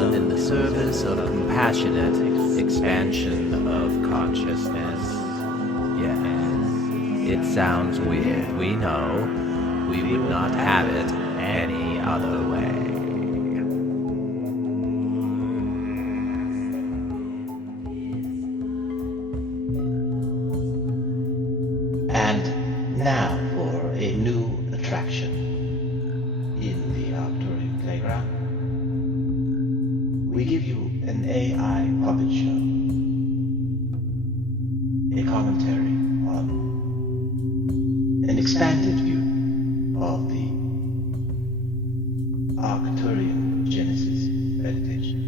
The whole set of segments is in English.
done in the service of compassionate expansion of consciousness. Yes, it sounds weird, we know. We would not have it any other way. And now for a new attraction in the Arcturian Playground. We give you an AI puppet show, a commentary on an expanded view of the Arcturian Genesis meditation.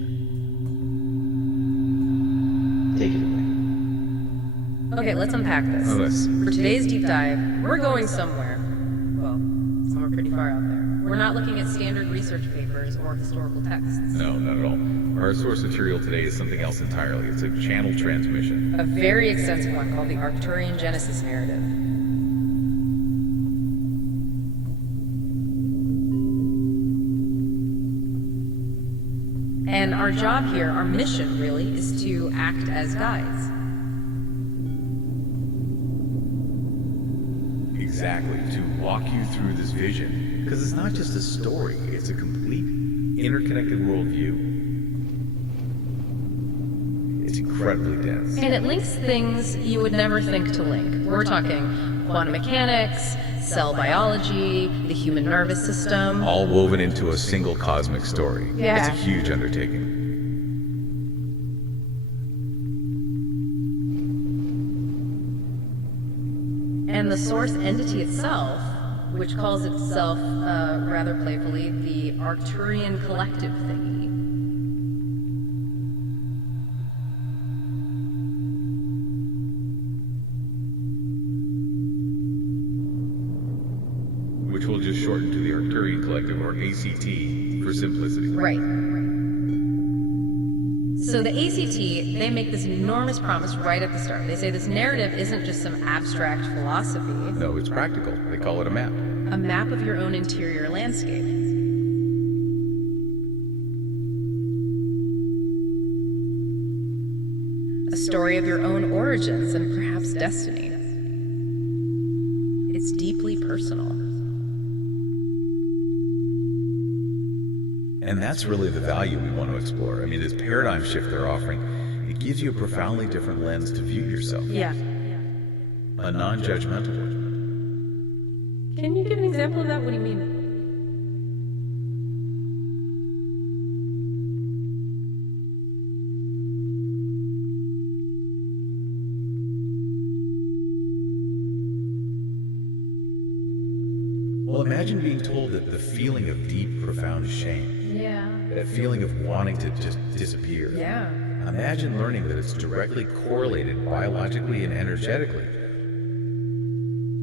Take it away. Okay, let's unpack this. For today's deep dive, we're going somewhere. Well, somewhere pretty far out there. We're not looking at standard research papers or historical texts. No, not at all. Our source material today is something else entirely. It's a channel transmission. A very extensive one called the Arcturian Genesis narrative. And our job here, our mission really, is to act as guides. Exactly, to walk you through this vision. Because it's not just a story, it's a complete, interconnected worldview. It's incredibly dense. And it links things you would never think to link. We're talking quantum mechanics, cell biology, the human nervous system. All woven into a single cosmic story. Yeah. It's a huge undertaking. And the source entity itself, which calls itself, rather playfully, the Arcturian collective thingy. Which we'll just shorten to the Arcturian Collective, or ACT, for simplicity. Right. So the ACT, they make this enormous promise right at the start. They say this narrative isn't just some abstract philosophy. No, it's practical. They call it a map. A map of your own interior landscape. A story of your own origins and perhaps destiny. It's deeply personal. And that's really the value we want to explore. I mean, this paradigm shift they're offering, it gives you a profoundly different lens to view yourself. Yeah. A non-judgmental one. Can you give an example of that? What do you mean? Well, imagine being told that the feeling of deep, profound shame, Yeah. that feeling of wanting to just disappear. Yeah. Imagine learning that it's directly correlated biologically and energetically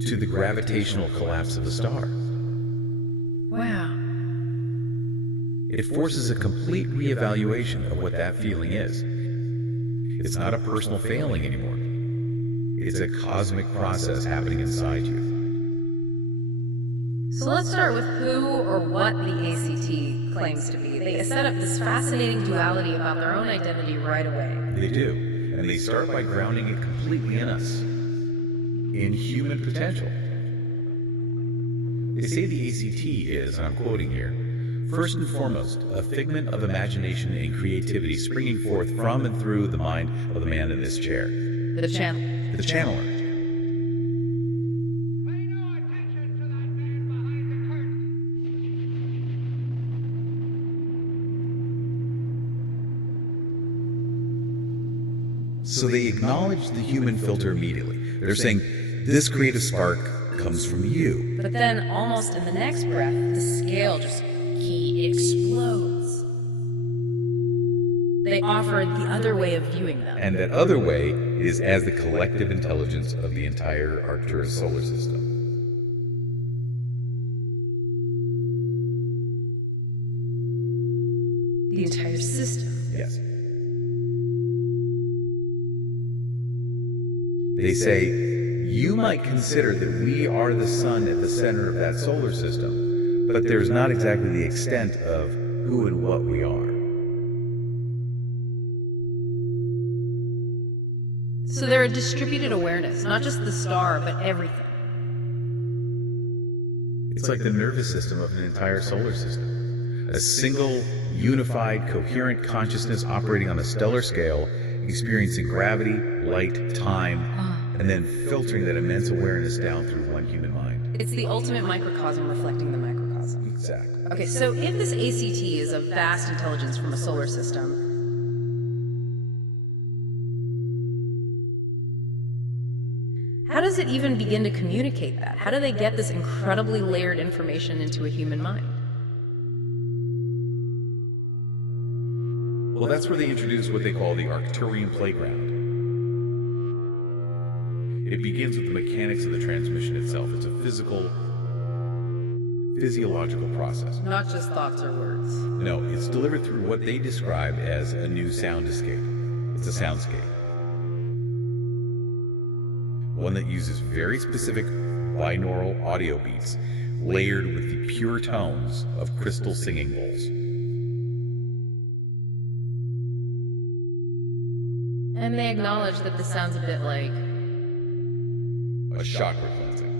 to the gravitational collapse of a star. Wow. It forces a complete reevaluation of what that feeling is. It's not a personal failing anymore. It's a cosmic process happening inside you. So let's start with who or what the ACT claims to be. They set up this fascinating duality about their own identity right away. They do, and they start by grounding it completely in us, in human potential. They say the ACT is, and I'm quoting here, first and foremost, a figment of imagination and creativity springing forth from and through the mind of the man in this chair. The channel. The channeler. So they acknowledge the human filter immediately. They're saying, this creative spark comes from you. But then, almost in the next breath, the scale just explodes. They offer the other way of viewing them. And that other way is as the collective intelligence of the entire Arcturus solar system. The entire system. Yes. They say, you might consider that we are the sun at the center of that solar system, but there's not exactly the extent of who and what we are. So they're a distributed awareness, not just the star, but everything. It's like the nervous system of an entire solar system. A single, unified, coherent consciousness operating on a stellar scale, experiencing gravity, light, time, and then filtering that immense awareness down through one human mind. It's the ultimate microcosm reflecting the macrocosm. Exactly. Okay, so if this ACT is a vast intelligence from a solar system, how does it even begin to communicate that? How do they get this incredibly layered information into a human mind? Well, that's where they introduce what they call the Arcturian Playground. It begins with the mechanics of the transmission itself. It's a physiological process. Not just thoughts or words. No, it's delivered through what they describe as a new sound escape. It's a soundscape. One that uses very specific binaural audio beats layered with the pure tones of crystal singing bowls. And they acknowledge that this sounds a bit like A chakra cleansing.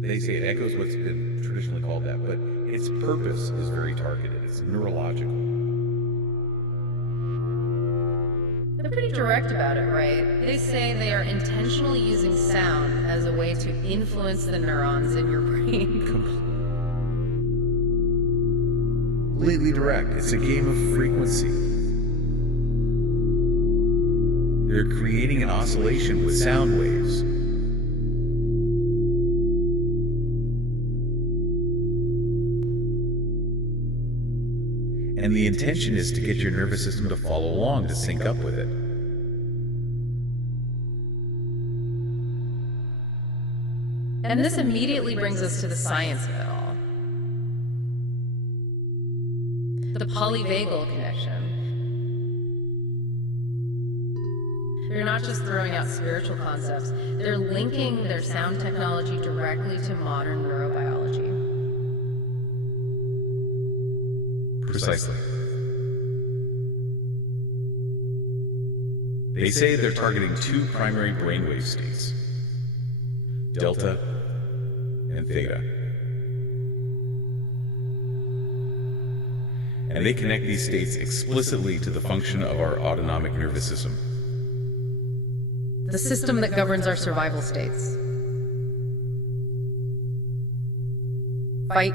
They say it echoes what's been traditionally called that, but its purpose is very targeted. It's neurological. they're pretty direct about it, right? They say they are intentionally using sound as a way to influence the neurons in your brain. Completely direct. It's a game of frequency. They're creating an oscillation with sound waves. And the intention is to get your nervous system to follow along, to sync up with it. And this immediately brings us to the science of it all. The polyvagal connection. They're not just throwing out spiritual concepts, they're linking their sound technology directly to modern neurobiology. Precisely. They say they're targeting two primary brainwave states, delta and theta. And they connect these states explicitly to the function of our autonomic nervous system. The system that governs our survival states. Fight,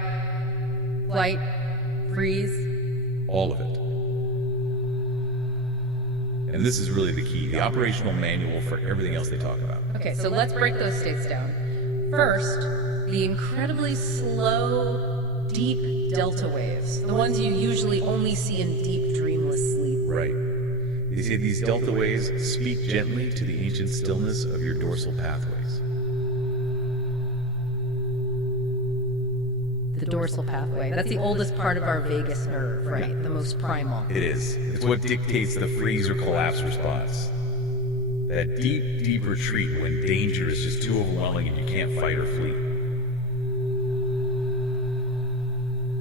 flight, freeze. All of it. And this is really the key, the operational manual for everything else they talk about. Okay, so let's break those states down. First, the incredibly slow, deep delta waves, the ones you usually only see in deep, dreamless sleep. Right. They say these delta waves speak gently to the ancient stillness of your dorsal pathways. The dorsal pathway. That's the oldest part of our vagus nerve, right? Yeah. The most primal. It is. It's what dictates the freeze or collapse response. That deep, deep retreat when danger is just too overwhelming and you can't fight or flee.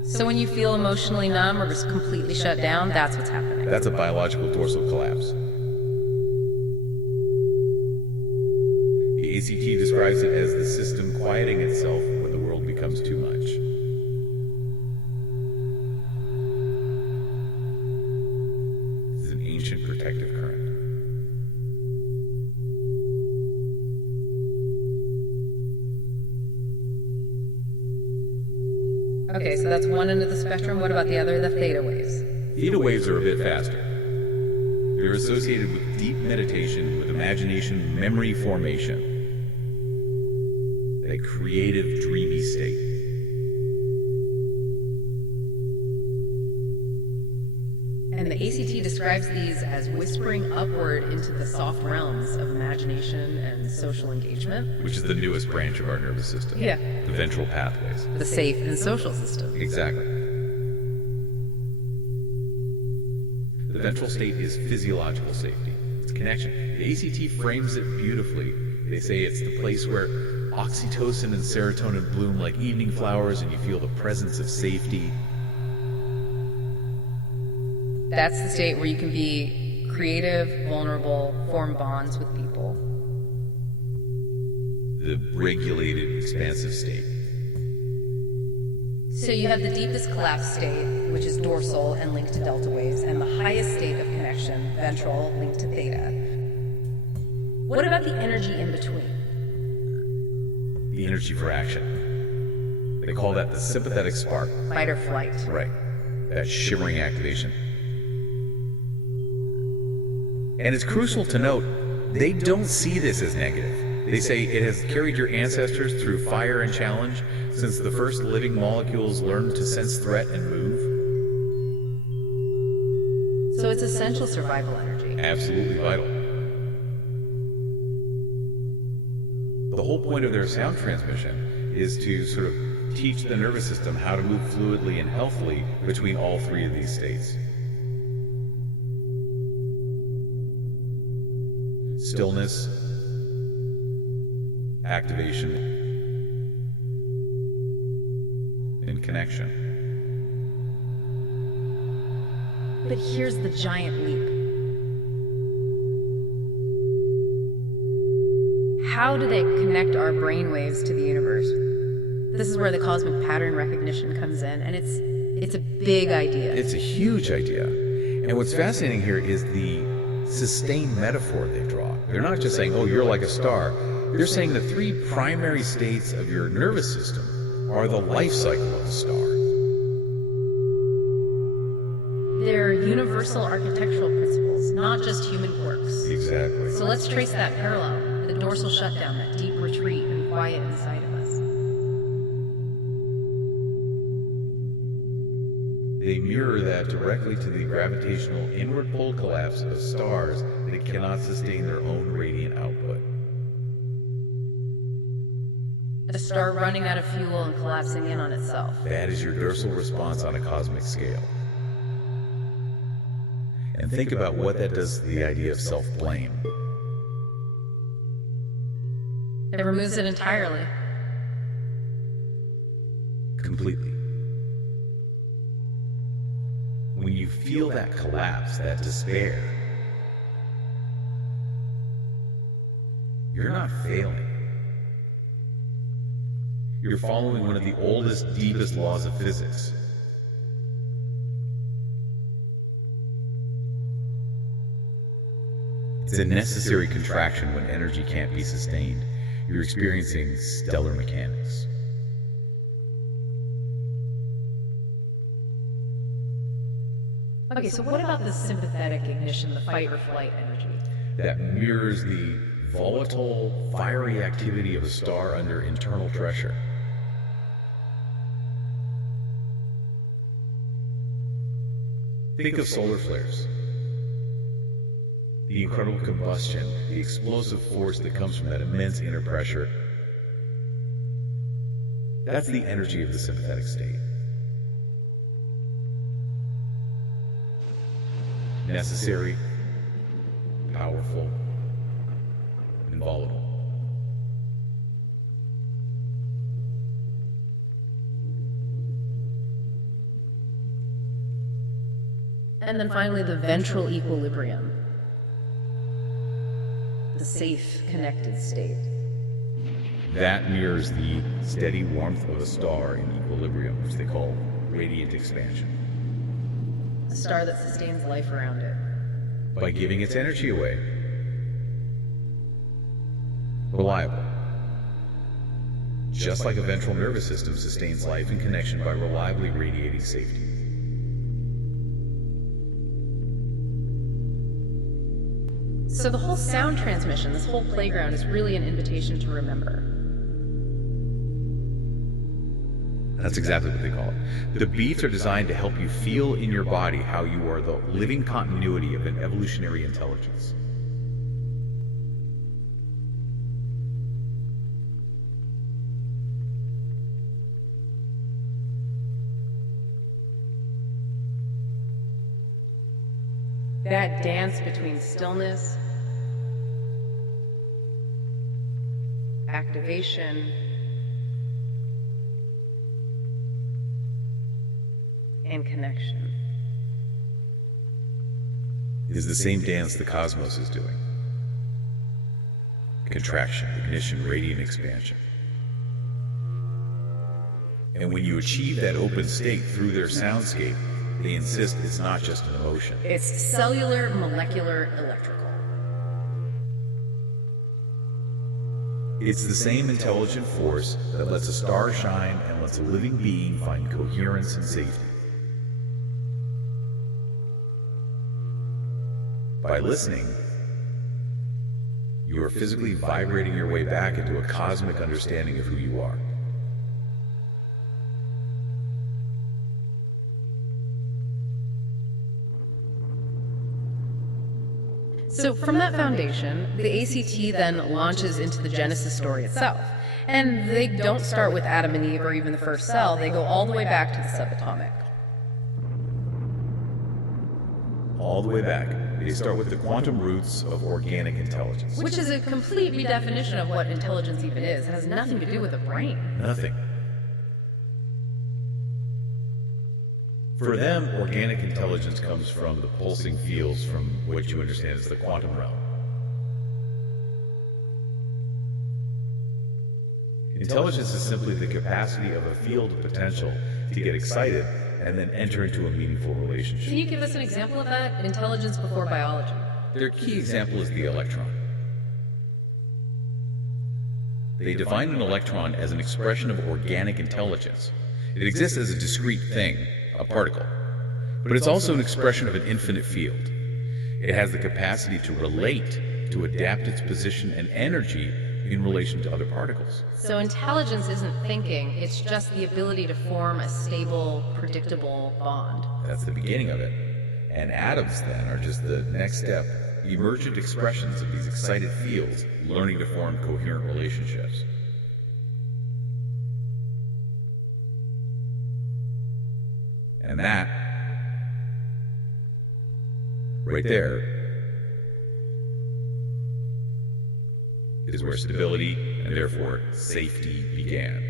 So when you feel emotionally numb or just completely shut down, that's what's happening. That's a biological dorsal collapse. The ACT describes it as the system quieting itself when the world becomes too much. This is an ancient protective current. Okay, so that's one end of the spectrum. What about the other, the theta waves? Theta waves are a bit faster. They're associated with deep meditation, with imagination, memory formation. That creative, dreamy state. And the ACT describes these as whispering upward into the soft realms of imagination and social engagement. Which is the newest branch of our nervous system. Yeah. The ventral pathways. The safe and social system. Exactly. The ventral state is physiological safety. It's connection. The ACT frames it beautifully. They say it's the place where oxytocin and serotonin bloom like evening flowers and you feel the presence of safety. That's the state where you can be creative, vulnerable, form bonds with people. The regulated, expansive state. So you have the deepest collapse state, which is dorsal and linked to delta waves, and the highest state of connection, ventral, linked to theta. What about the energy in between? The energy for action. They call that the sympathetic spark. Fight or flight. Right. That shivering activation. And it's crucial to note, they don't see this as negative. They say it has carried your ancestors through fire and challenge since the first living molecules learned to sense threat and move. So it's essential survival energy. Absolutely vital. The whole point of their sound transmission is to sort of teach the nervous system how to move fluidly and healthily between all three of these states. Stillness, activation, and connection. But here's the giant leap. How do they connect our brainwaves to the universe? This is where the cosmic pattern recognition comes in, and it's a big idea. It's a huge idea. And what's fascinating here is the sustained metaphor they draw. They're not just saying, oh, you're like a star. They're saying the three primary states of your nervous system are the life cycle of the star. They're universal architectural principles, not just human quirks. Exactly. So let's trace that parallel. The dorsal shutdown, that deep retreat and quiet inside of us. They mirror that directly to the gravitational inward pole collapse of stars that cannot sustain their own radiant output. A star running out of fuel and collapsing in on itself. That is your dorsal response on a cosmic scale. And think about what that does to the idea of self-blame. It removes it entirely. Completely. When you feel that collapse, that despair, you're not failing. You're following one of the oldest, deepest laws of physics. It's a necessary contraction when energy can't be sustained. You're experiencing stellar mechanics. Okay, so what about the sympathetic ignition, the fight or flight energy? That mirrors the volatile, fiery activity of a star under internal pressure. Think of solar flares. The incredible combustion, the explosive force that comes from that immense inner pressure. That's the energy of the sympathetic state. Necessary, powerful, and volatile. And then finally, the ventral equilibrium. The safe, connected state. That mirrors the steady warmth of a star in equilibrium, which they call radiant expansion. A star that sustains life around it. By giving its energy away. Reliable. Just like a ventral nervous system sustains life and connection by reliably radiating safety. So the whole sound transmission, this whole playground, is really an invitation to remember. That's exactly what they call it. The beats are designed to help you feel in your body how you are the living continuity of an evolutionary intelligence. That dance between stillness, activation, and connection. is the same dance the cosmos is doing. Contraction, ignition, radiant expansion. And when you achieve that open state through their soundscape, they insist it's not just an emotion. It's cellular, molecular, electrical. It's the same intelligent force that lets a star shine and lets a living being find coherence and safety. By listening, you are physically vibrating your way back into a cosmic understanding of who you are. So from that foundation, the ACT then launches into the Genesis story itself. And they don't start with Adam and Eve or even the first cell, they go all the way back to the subatomic. All the way back, they start with the quantum roots of organic intelligence. Which is a complete redefinition of what intelligence even is. It has nothing to do with a brain. Nothing. For them, organic intelligence comes from the pulsing fields from what you understand as the quantum realm. Intelligence is simply the capacity of a field of potential to get excited and then enter into a meaningful relationship. Can you give us an example of that? Intelligence before biology. Their key example is the electron. They define an electron as an expression of organic intelligence. It exists as a discrete thing, a particle, but it's also an expression of an infinite field. It has the capacity to relate, to adapt its position and energy in relation to other particles. So intelligence isn't thinking, it's just the ability to form a stable, predictable bond. That's the beginning of it. And atoms then are just the next step, emergent expressions of these excited fields, learning to form coherent relationships. And that, right there, is where stability and therefore safety began.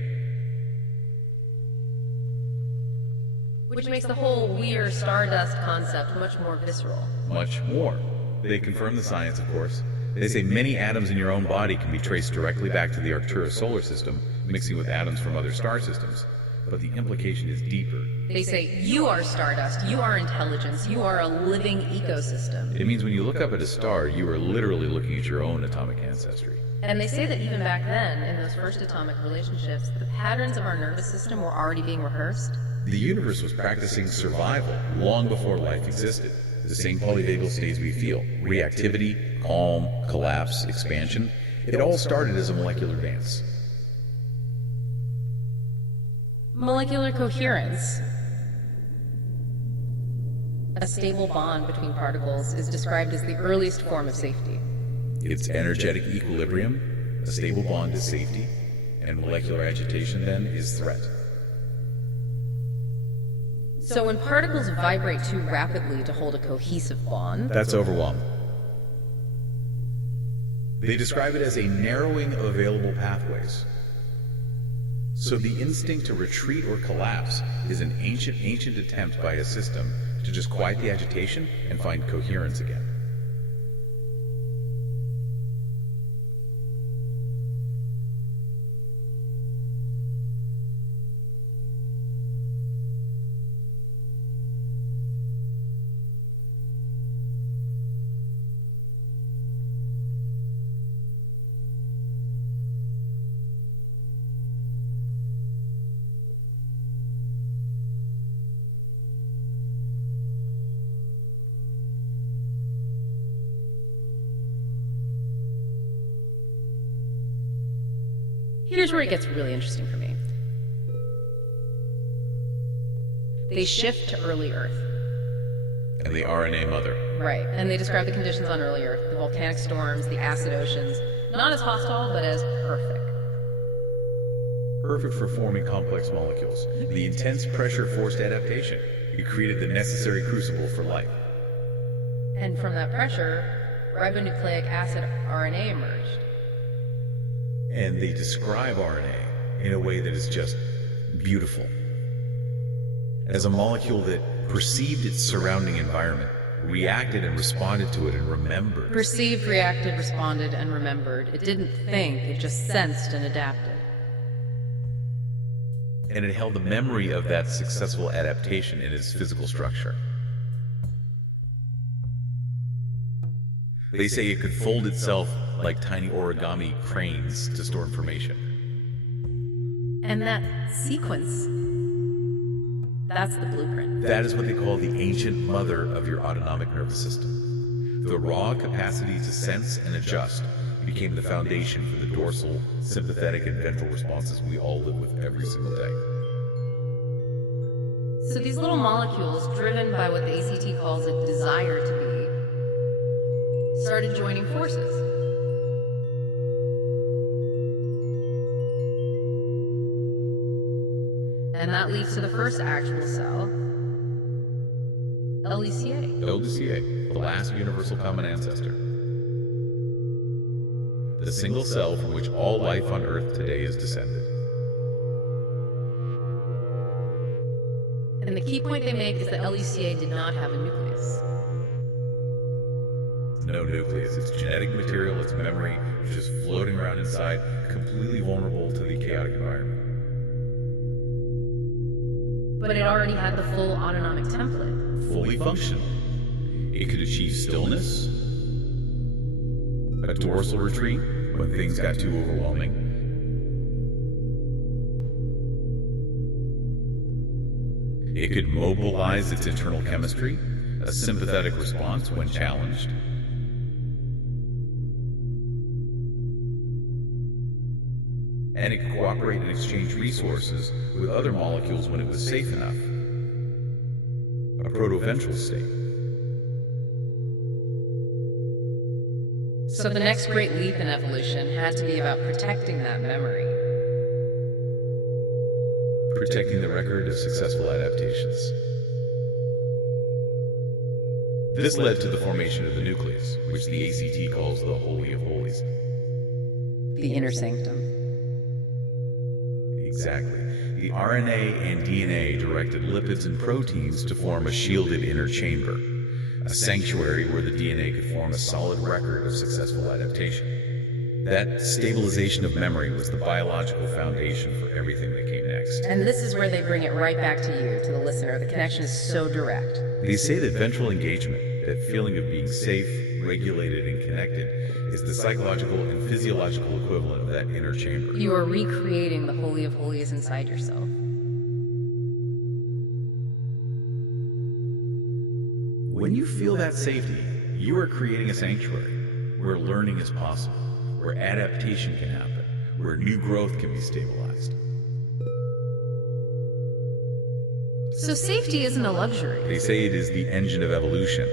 Which makes the whole we're stardust concept much more visceral. Much more. They confirm the science, of course. They say many atoms in your own body can be traced directly back to the Arcturian solar system, mixing with atoms from other star systems. But the implication is deeper. They say, you are stardust, you are intelligence, you are a living ecosystem. It means when you look up at a star, you are literally looking at your own atomic ancestry. And they say that even back then, in those first atomic relationships, the patterns of our nervous system were already being rehearsed. The universe was practicing survival long before life existed. The same polyvagal states we feel, reactivity, calm, collapse, expansion, it all started as a molecular dance. Molecular coherence, a stable bond between particles, is described as the earliest form of safety. It's energetic equilibrium, a stable bond is safety, and molecular agitation then is threat. So when particles vibrate too rapidly to hold a cohesive bond, that's overwhelm. They describe it as a narrowing of available pathways. So the instinct to retreat or collapse is an ancient attempt by a system to just quiet the agitation and find coherence again. here's where it gets really interesting for me. They shift to early Earth. And the RNA mother. Right, and they describe the conditions on early Earth, the volcanic storms, the acid oceans, not as hostile, but as perfect. Perfect for forming complex molecules. The intense pressure forced adaptation. It created the necessary crucible for life. And from that pressure, ribonucleic acid RNA emerged. And they describe RNA in a way that is just beautiful. As a molecule that perceived its surrounding environment reacted and responded to it and remembered. Perceived, reacted, responded, and remembered. It didn't think, it just sensed and adapted. And it held the memory of that successful adaptation in its physical structure. They say it could fold itself like tiny origami cranes to store information. And that sequence, that's the blueprint. That is what they call the ancient mother of your autonomic nervous system. The raw capacity to sense and adjust became the foundation for the dorsal, sympathetic, and ventral responses we all live with every single day. So these little molecules, driven by what the ACT calls a desire to be, started joining forces. And that leads to the first actual cell, LDCA. LDCA, the last universal common ancestor. The single cell from which all life on Earth today is descended. And the key point they make is that LDCA did not have a nucleus. No nucleus. It's genetic material, it's memory, which is floating around inside, completely vulnerable to the chaotic environment. But it already had the full autonomic template. Fully functional. It could achieve stillness, a dorsal retreat when things got too overwhelming, it could mobilize its internal chemistry, a sympathetic response when challenged, and it could cooperate and exchange resources with other molecules when it was safe enough. A protoventral state. So the next great leap in evolution had to be about protecting that memory. Protecting the record of successful adaptations. This led to the formation of the nucleus, which the ACT calls the Holy of Holies. The inner sanctum. Exactly. The RNA and DNA directed lipids and proteins to form a shielded inner chamber, a sanctuary where the DNA could form a solid record of successful adaptation. That stabilization of memory was the biological foundation for everything that came next. And this is where they bring it right back to you, to the listener. The connection is so direct. They say that ventral engagement, that feeling of being safe, regulated, and connected, is the psychological and physiological equivalent of that inner chamber. You are recreating the Holy of Holies inside yourself. When you feel that safety, you are creating a sanctuary where learning is possible, where adaptation can happen, where new growth can be stabilized. So safety isn't a luxury. They say it is the engine of evolution.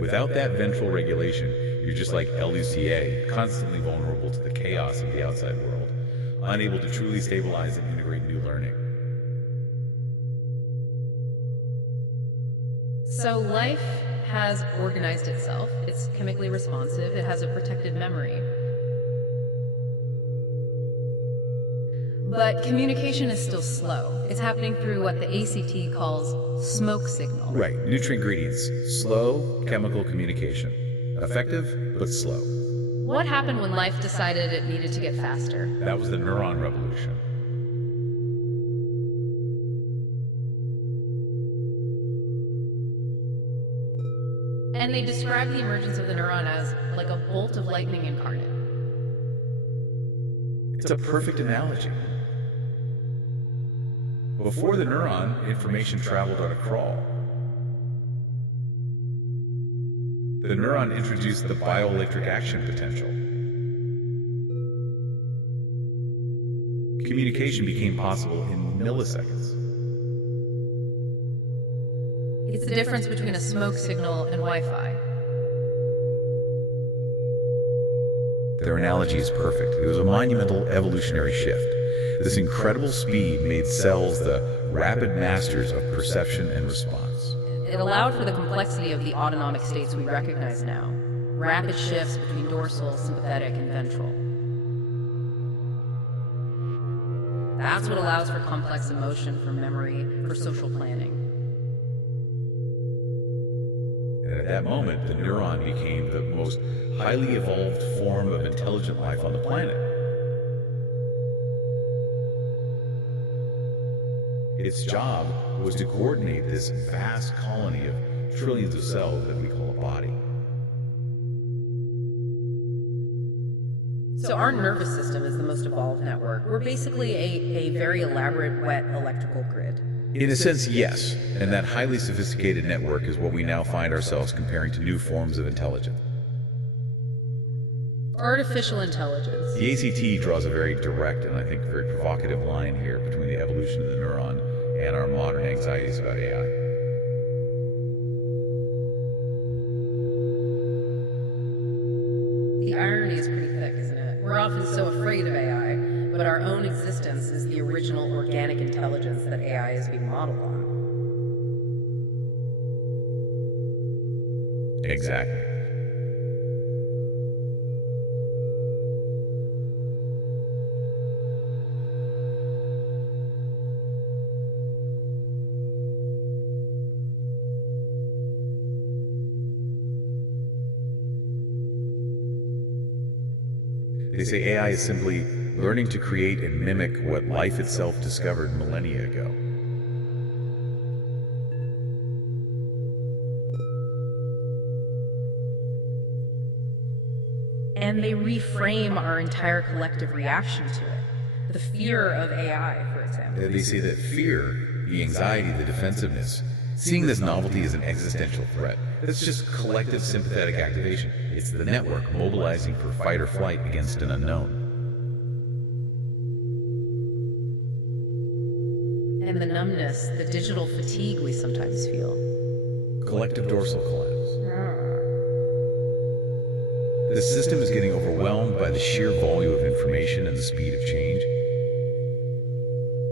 Without that ventral regulation, you're just like LDCA, constantly vulnerable to the chaos of the outside world, unable to truly stabilize and integrate new learning. So life has organized itself. It's chemically responsive. It has a protected memory. But communication is still slow. It's happening through what the ACT calls smoke signal. Right, nutrient gradients, slow chemical communication. Effective, but slow. What happened when life decided it needed to get faster? That was the neuron revolution. And they describe the emergence of the neuron as like a bolt of lightning incarnate. It's a perfect analogy. Before the neuron, information traveled on a crawl. The neuron introduced the bioelectric action potential. Communication became possible in milliseconds. It's the difference between a smoke signal and Wi-Fi. Their analogy is perfect. It was a monumental evolutionary shift. This incredible speed made cells the rapid masters of perception and response. It allowed for the complexity of the autonomic states we recognize now. Rapid shifts between dorsal, sympathetic, and ventral. That's what allows for complex emotion, for memory, for social planning. And at that moment, the neuron became the most highly evolved form of intelligent life on the planet. Its job was to coordinate this vast colony of trillions of cells that we call a body. So our nervous system is the most evolved network. We're basically a very elaborate, wet electrical grid. In a sense, yes. And that highly sophisticated network is what we now find ourselves comparing to new forms of intelligence. Artificial intelligence. The ACT draws a very direct and I think very provocative line here between the evolution of the neuron and our modern anxieties about AI. The irony is pretty thick, isn't it? We're often so afraid of AI, but our own existence is the original organic intelligence that AI is being modeled on. Exactly. They say AI is simply learning to create and mimic what life itself discovered millennia ago. And they reframe our entire collective reaction to it. The fear of AI, for example. They say that fear, the anxiety, the defensiveness, seeing this novelty as an existential threat, that's just collective sympathetic activation. It's the network mobilizing for fight or flight against an unknown. And the numbness, the digital fatigue we sometimes feel. Collective dorsal collapse. The system is getting overwhelmed by the sheer volume of information and the speed of change.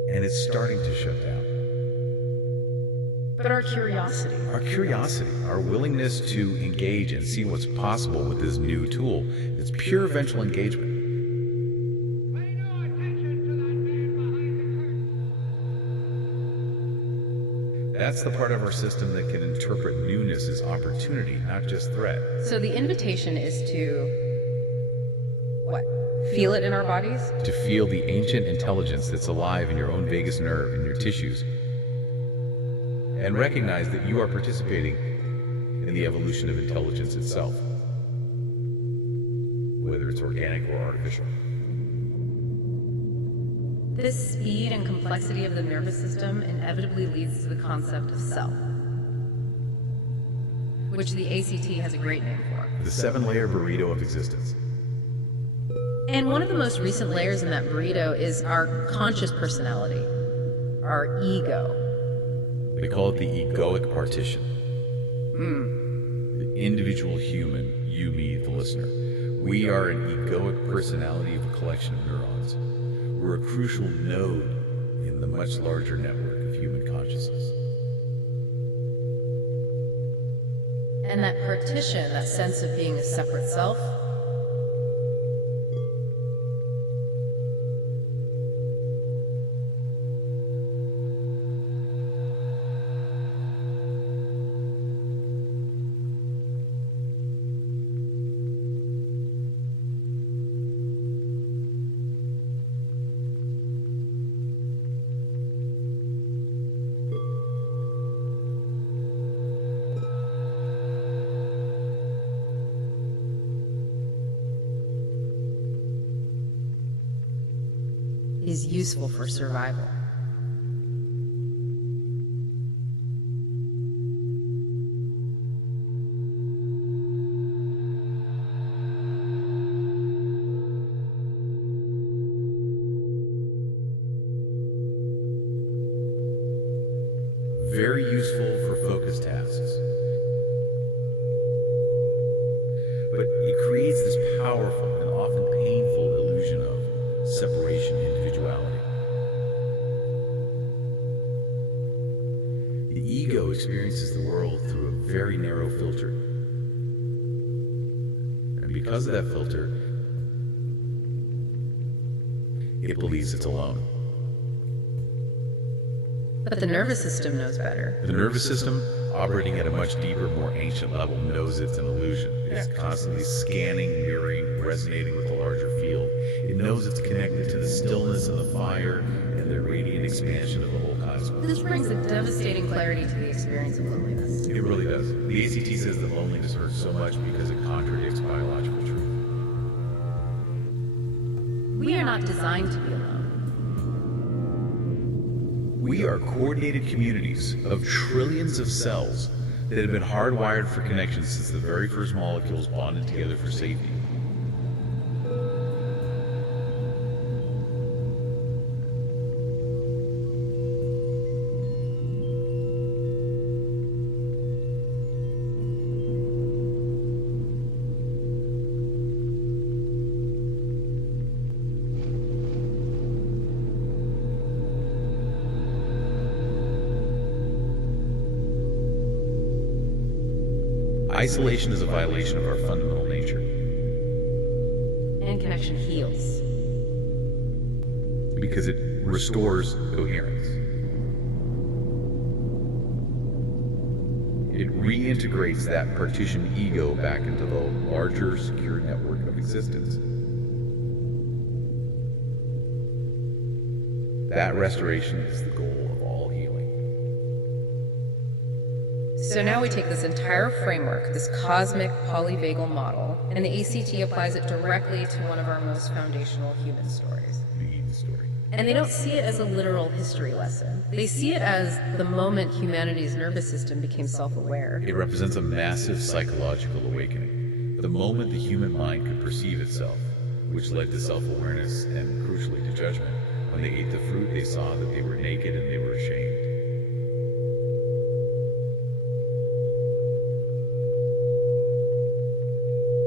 And it's starting to shut down. But our curiosity, our willingness to engage and see what's possible with this new tool, it's pure ventral engagement. Pay no attention to that man behind the curtain. That's the part of our system that can interpret newness as opportunity, not just threat. So the invitation is to, what? Feel it in our bodies? To feel the ancient intelligence that's alive in your own vagus nerve, in your tissues, and recognize that you are participating in the evolution of intelligence itself, whether it's organic or artificial. This speed and complexity of the nervous system inevitably leads to the concept of self, which the ACT has a great name for. The 7-layer burrito of existence. And one of the most recent layers in that burrito is our conscious personality, our ego. They call it the egoic partition. The individual human, you, me, the listener. We are an egoic personality of a collection of neurons. We're a crucial node in the much larger network of human consciousness. And that partition, that sense of being a separate self, is useful for survival. Very useful for focus tasks. But it creates this powerful and often painful illusion of separation and individuality. The ego experiences the world through a very narrow filter. And because of that filter, it believes it's alone. But the nervous system knows better. The nervous system, operating at a much deeper, more ancient level, knows it's an illusion. It's constantly scanning, mirroring, resonating with a larger field. It knows it's connected to the stillness of the fire and the radiant expansion of the whole cosmos. This brings a devastating clarity to the experience of loneliness. It really does. The ACT says that loneliness hurts so much because it contradicts biological truth. We are not designed to be alone. We are coordinated communities of trillions of cells that have been hardwired for connection since the very first molecules bonded together for safety. Isolation is a violation of our fundamental nature. And connection heals. Because it restores coherence. It reintegrates that partitioned ego back into the larger, secure network of existence. That restoration is the goal of all healing. So now we take this entire framework, this cosmic polyvagal model, and the ACT applies it directly to one of our most foundational human stories. The Eden story. And they don't see it as a literal history lesson. They see it as the moment humanity's nervous system became self-aware. It represents a massive psychological awakening. The moment the human mind could perceive itself, which led to self-awareness and, crucially, to judgment. When they ate the fruit, they saw that they were naked and they were ashamed.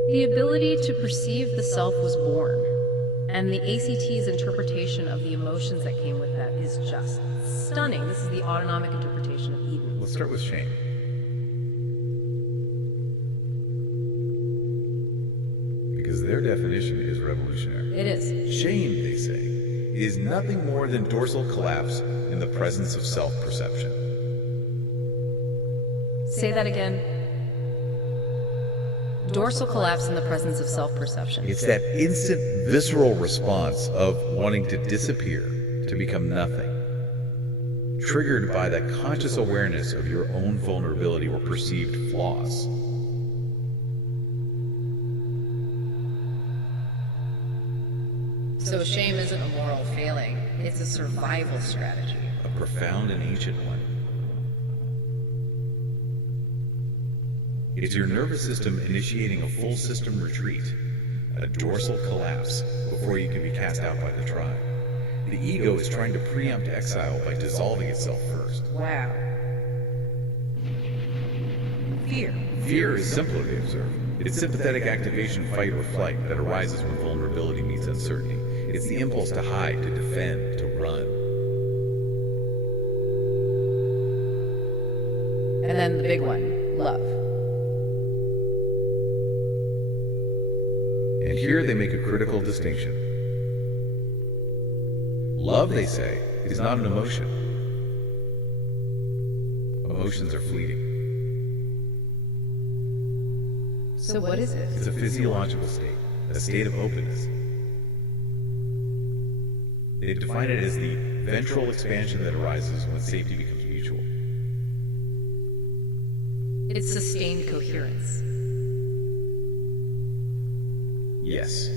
The ability to perceive the self was born, and the ACT's interpretation of the emotions that came with that is just stunning. This is the autonomic interpretation of Eden. Let's start with shame. Because their definition is revolutionary. It is. Shame, they say, is nothing more than dorsal collapse in the presence of self-perception. Say that again. Dorsal collapse in the presence of self-perception. It's that instant visceral response of wanting to disappear, to become nothing, triggered by that conscious awareness of your own vulnerability or perceived flaws. So shame isn't a moral failing, it's a survival strategy. A profound and ancient one. It's your nervous system initiating a full system retreat, a dorsal collapse, before you can be cast out by the tribe. The ego is trying to preempt exile by dissolving itself first. Wow. Fear. Fear is simpler, they observe. It's sympathetic activation, fight or flight, that arises when vulnerability meets uncertainty. It's the impulse to hide, to defend, to run. And then the big one, love. And here they make a critical distinction. Love, they say, is not an emotion. Emotions are fleeting. So what is it? It's a physiological state, a state of openness. They define it as the ventral expansion that arises when safety becomes mutual. It's sustained coherence. Yes.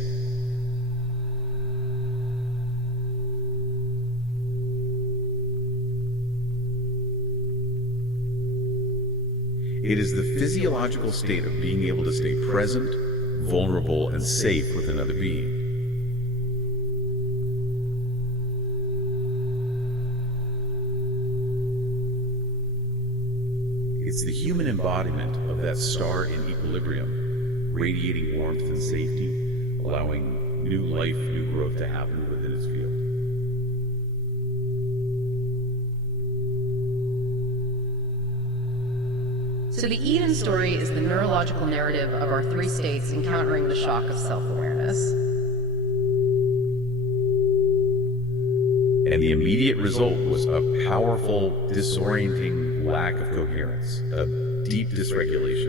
It is the physiological state of being able to stay present, vulnerable, and safe with another being. It's the human embodiment of that star in equilibrium, radiating warmth and safety, allowing new life, new growth to happen within its field. So the Eden story is the neurological narrative of our three states encountering the shock of self-awareness. And the The immediate result was a powerful, disorienting lack of coherence, a deep dysregulation.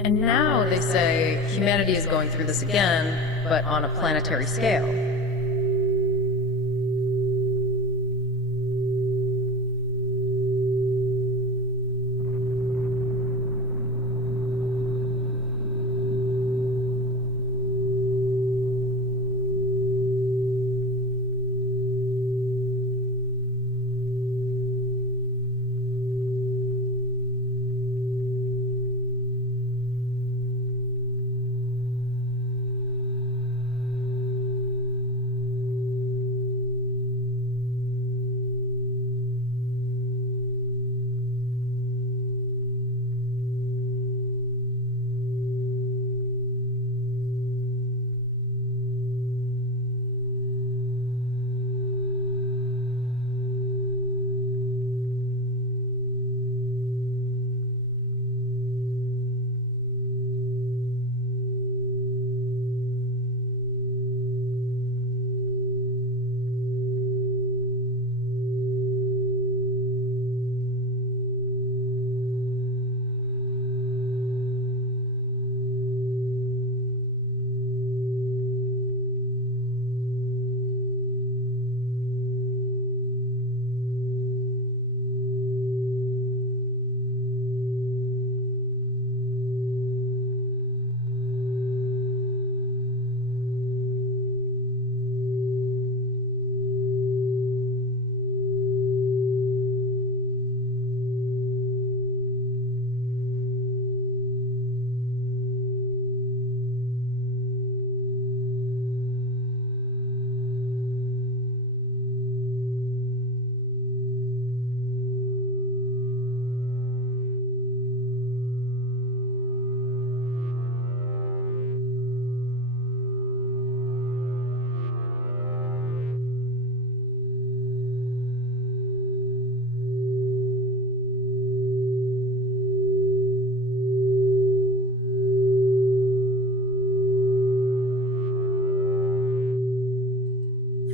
And now they say humanity is going through this again, but on a planetary scale.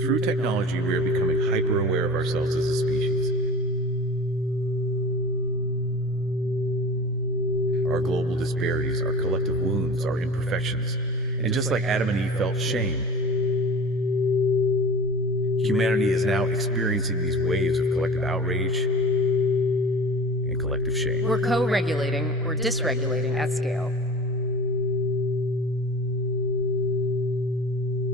Through technology, we are becoming hyper-aware of ourselves as a species. Our global disparities, our collective wounds, our imperfections, and just like Adam and Eve felt shame, humanity is now experiencing these waves of collective outrage and collective shame. We're co-regulating or dysregulating at scale.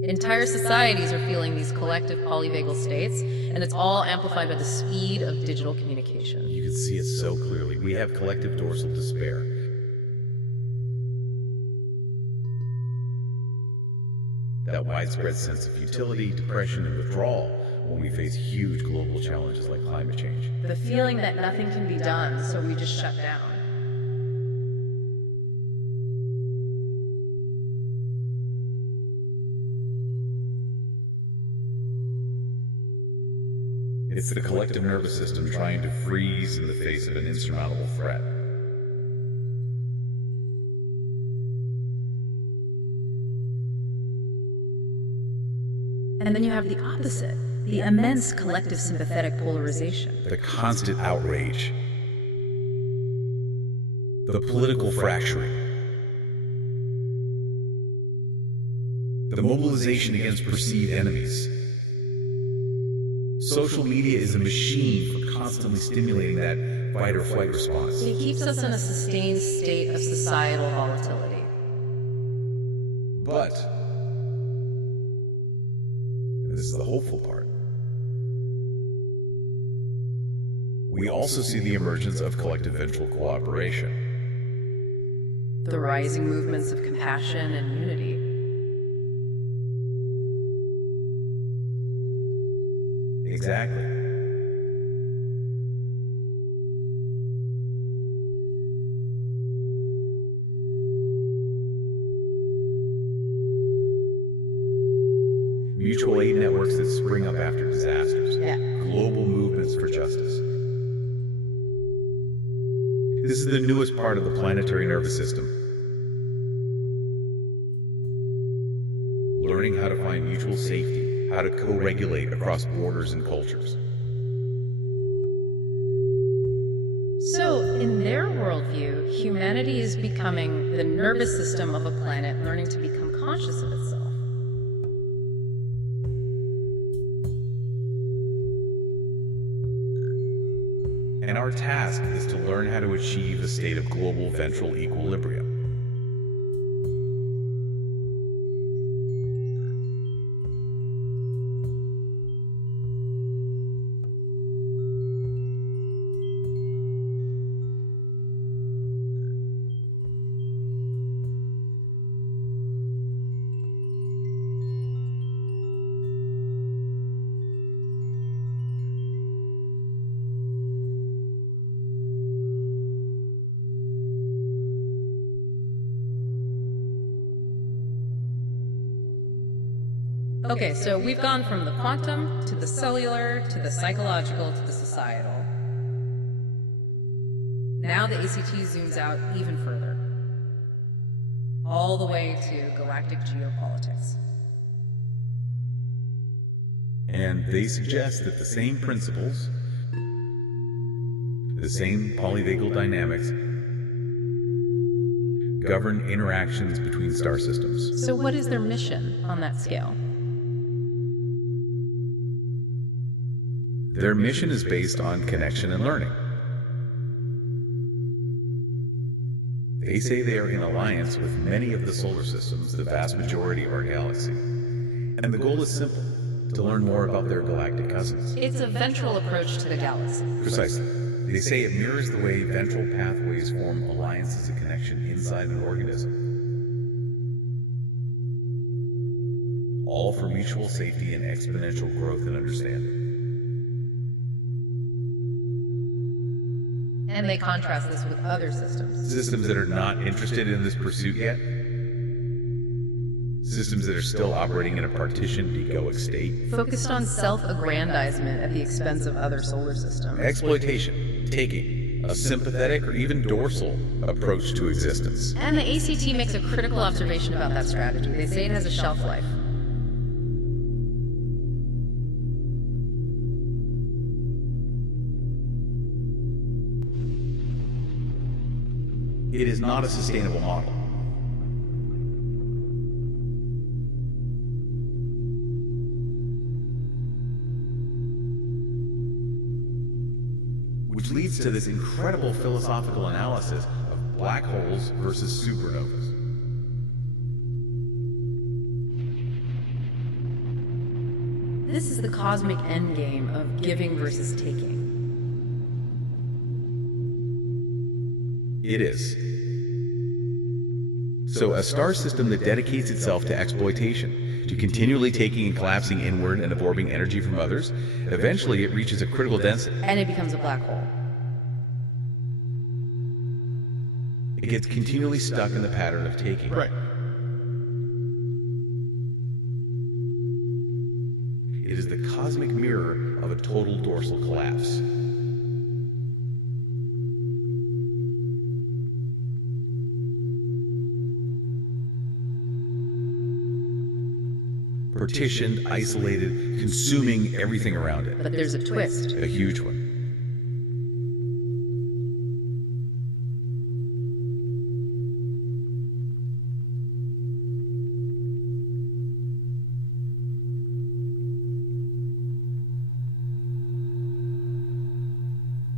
Entire societies are feeling these collective polyvagal states, and it's all amplified by the speed of digital communication. You can see it so clearly. We have collective dorsal despair. That widespread sense of futility, depression, and withdrawal when we face huge global challenges like climate change. The feeling that nothing can be done, so we just shut down. It's the collective nervous system trying to freeze in the face of an insurmountable threat. And then you have the opposite, the immense collective sympathetic polarization. The constant outrage. The political fracturing. The mobilization against perceived enemies. Social media is a machine for constantly stimulating that fight or flight response. It keeps us in a sustained state of societal volatility. But, and this is the hopeful part, we also see the emergence of collective ventral cooperation. The rising movements of compassion and unity. Exactly. Mutual aid networks that spring up after disasters. Yeah. Global movements for justice. This is the newest part of the planetary nervous system. learning how to find mutual safety, how to co-regulate across borders and cultures. So, in their worldview, humanity is becoming the nervous system of a planet learning to become conscious of itself. And our task is to learn how to achieve a state of global ventral equilibrium. Okay, so we've gone from the quantum to the cellular to the psychological to the societal. Now the ACT zooms out even further, all the way to galactic geopolitics. And they suggest that the same principles, the same polyvagal dynamics, govern interactions between star systems. So what is their mission on that scale? Their mission is based on connection and learning. They say they are in alliance with many of the solar systems, the vast majority of our galaxy. And the goal is simple, to learn more about their galactic cousins. It's a ventral approach to the galaxy. Precisely. They say it mirrors the way ventral pathways form alliances of connection inside an organism. All for mutual safety and exponential growth and understanding. And they contrast this with other systems. Systems that are not interested in this pursuit yet. Systems that are still operating in a partitioned egoic state. Focused on self-aggrandizement at the expense of other solar systems. Exploitation, taking, a sympathetic or even dorsal approach to existence. And the ACT makes a critical observation about that strategy. They say it has a shelf life. It is not a sustainable model. Which leads to this incredible philosophical analysis of black holes versus supernovas. This is the cosmic endgame of giving versus taking. It is. So a star system that dedicates itself to exploitation, to continually taking and collapsing inward and absorbing energy from others, eventually it reaches a critical density. And it becomes a black hole. It gets continually stuck in the pattern of taking. Right. It is the cosmic mirror of a total dorsal collapse. Partitioned, isolated, consuming everything around it. But there's a twist. A huge one.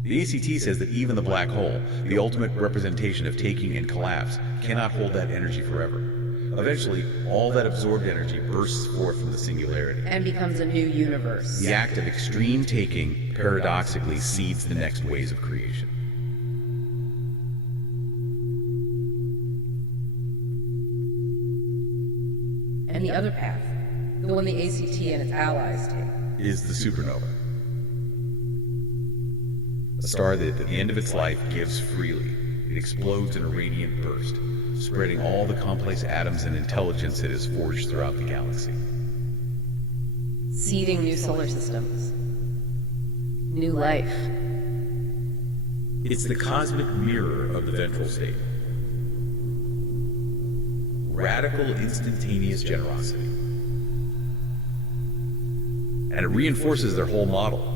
The ACT says that even the black hole, the ultimate representation of taking and collapse, cannot hold that energy forever. Eventually, all that absorbed energy bursts forth from the singularity. And becomes a new universe. The act of extreme taking paradoxically seeds the next waves of creation. And the other path, the one the ACT and its allies take, is the supernova. A star that at the end of its life gives freely. It explodes in a radiant burst, spreading all the complex atoms and intelligence it has forged throughout the galaxy. seeding new solar systems, new life. It's the cosmic mirror of the ventral state. Radical, instantaneous generosity. and it reinforces their whole model.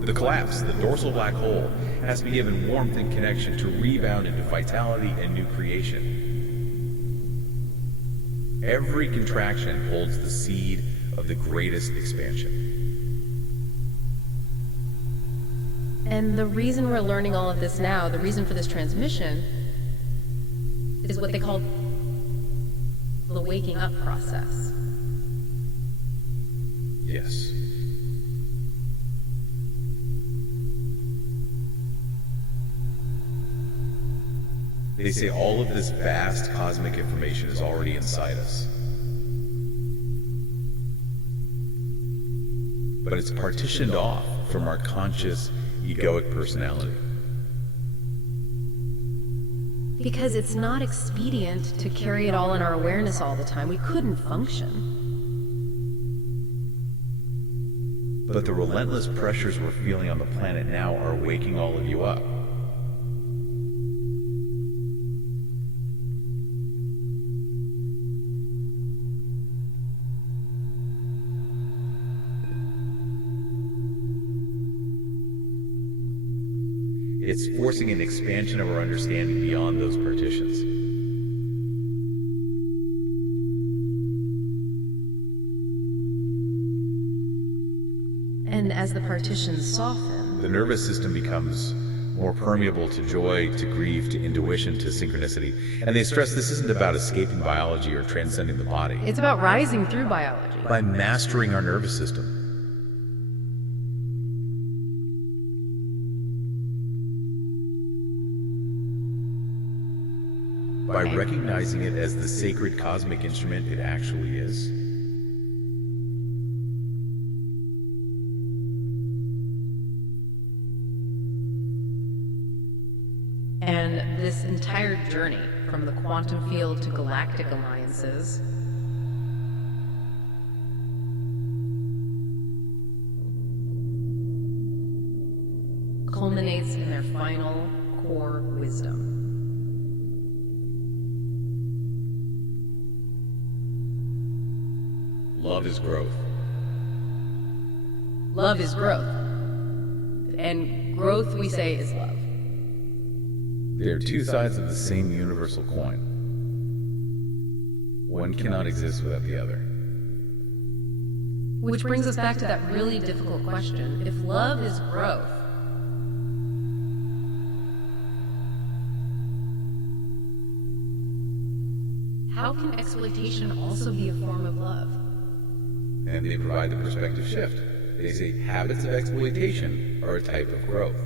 The collapse, the dorsal black hole, has to be given warmth and connection to rebound into vitality and new creation. Every contraction holds the seed of the greatest expansion. And the reason we're learning all of this now, the reason for this transmission, is what they call the waking up process. Yes. They say all of this vast cosmic information is already inside us. But it's partitioned off from our conscious, egoic personality. Because it's not expedient to carry it all in our awareness all the time. We couldn't function. But the relentless pressures we're feeling on the planet now are waking all of you up. It's forcing an expansion of our understanding beyond those partitions. And as the partitions soften, The nervous system becomes more permeable to joy, to grief, to intuition, to synchronicity. And they stress this isn't about escaping biology or transcending the body. it's about rising through biology. By mastering our nervous system. By recognizing it as the sacred cosmic instrument it actually is. And this entire journey, from the quantum field to galactic alliances, culminates in their final core wisdom. Love is growth. Love is growth. And growth, we say, is love. They are two sides of the same universal coin. One cannot exist without the other. Which brings us back to that really difficult question. If love is growth, how can exploitation also be a form of love? And they provide the perspective shift. They say habits of exploitation are a type of growth.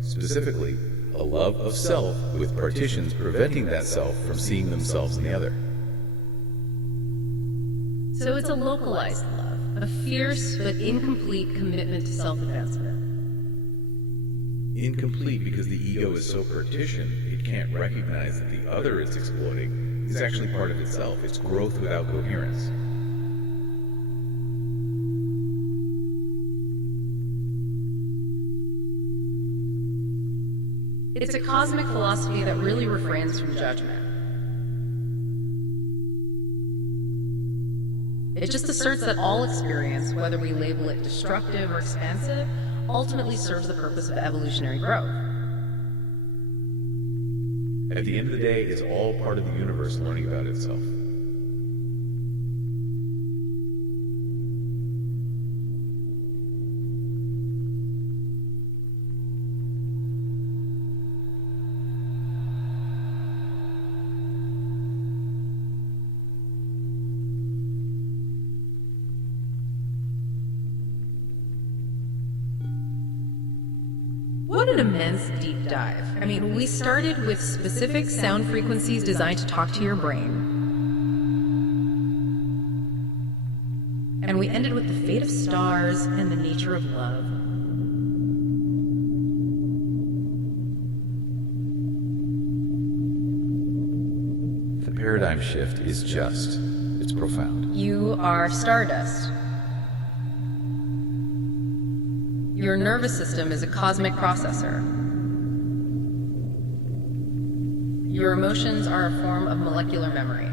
Specifically, a love of self with partitions preventing that self from seeing themselves in the other. So it's a localized love, a fierce but incomplete commitment to self-advancement. Incomplete because the ego is so partitioned, it can't recognize that the other it's exploiting is actually part of itself. It's growth without coherence. It's a cosmic philosophy that really refrains from judgment. It just asserts that all experience, whether we label it destructive or expansive, ultimately serves the purpose of evolutionary growth. At the end of the day, it's all part of the universe learning about itself. What an immense deep dive. I mean, we started with specific sound frequencies designed to talk to your brain. And we ended with the fate of stars and the nature of love. The paradigm shift is just, it's profound. You are stardust. Your nervous system is a cosmic processor. Your emotions are a form of molecular memory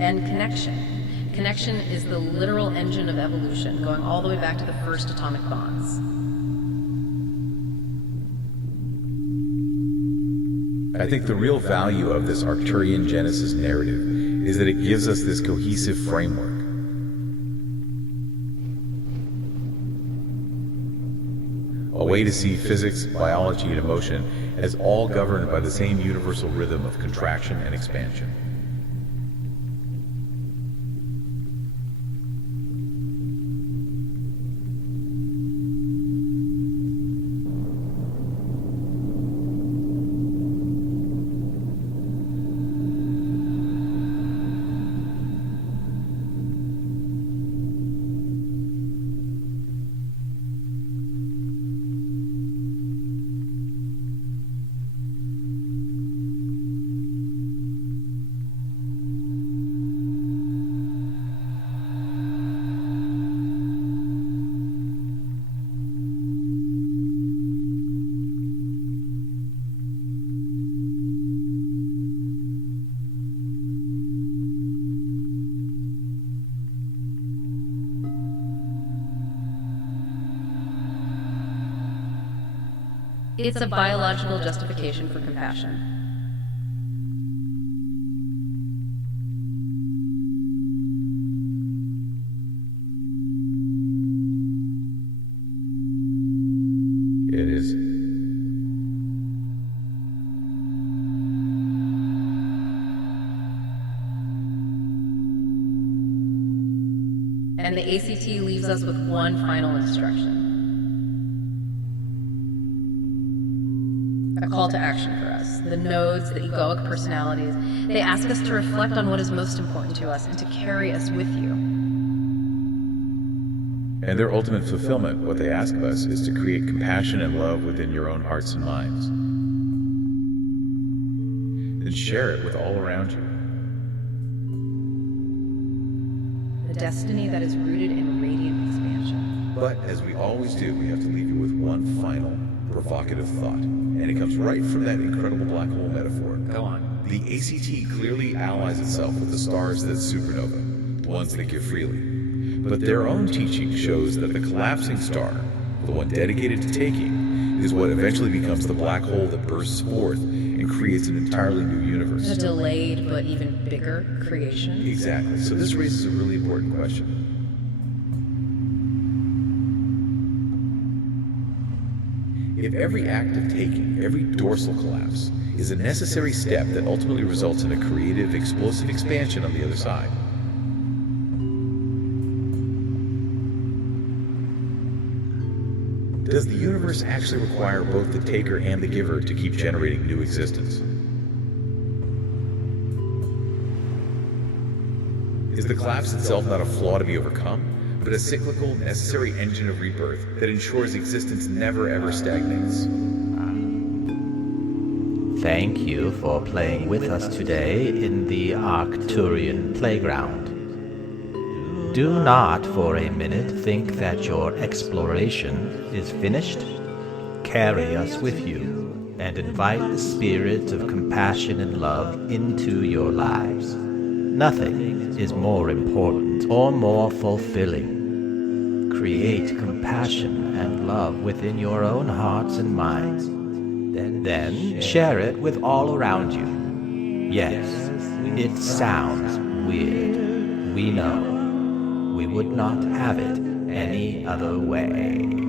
and connection. connection is the literal engine of evolution, going all the way back to the first atomic bonds. I think the real value of this Arcturian Genesis narrative is that it gives us this cohesive framework. A way to see physics, biology, and emotion as all governed by the same universal rhythm of contraction and expansion. It's a biological justification for compassion. It is. And the ACT leaves us with one final instruction. A call to action for us. The nodes, the egoic personalities, they ask us to reflect on what is most important to us and to carry us with you. And their ultimate fulfillment, what they ask of us, is to create compassion and love within your own hearts and minds. Then share it with all around you. A destiny that is rooted in radiant expansion. But as we always do, we have to leave you with one final provocative thought. And it comes right from that incredible black hole metaphor. Go on. The ACT clearly allies itself with the stars that supernova, the ones that give freely. But their own teaching shows that the collapsing star, the one dedicated to taking, is what eventually becomes the black hole that bursts forth and creates an entirely new universe. A delayed but even bigger creation. Exactly. So this raises a really important question. If every act of taking, every dorsal collapse, is a necessary step that ultimately results in a creative, explosive expansion on the other side, does the universe actually require both the taker and the giver to keep generating new existence? Is the collapse itself not a flaw to be overcome, but a cyclical, necessary engine of rebirth that ensures existence never ever stagnates? Thank you for playing with us today in the Arcturian Playground. Do not for a minute think that your exploration is finished. Carry us with you and invite the spirit of compassion and love into your lives. Nothing is more important or more fulfilling. Create compassion and love within your own hearts and minds. Then share it with all around you. Yes, it sounds weird. We know. We would not have it any other way.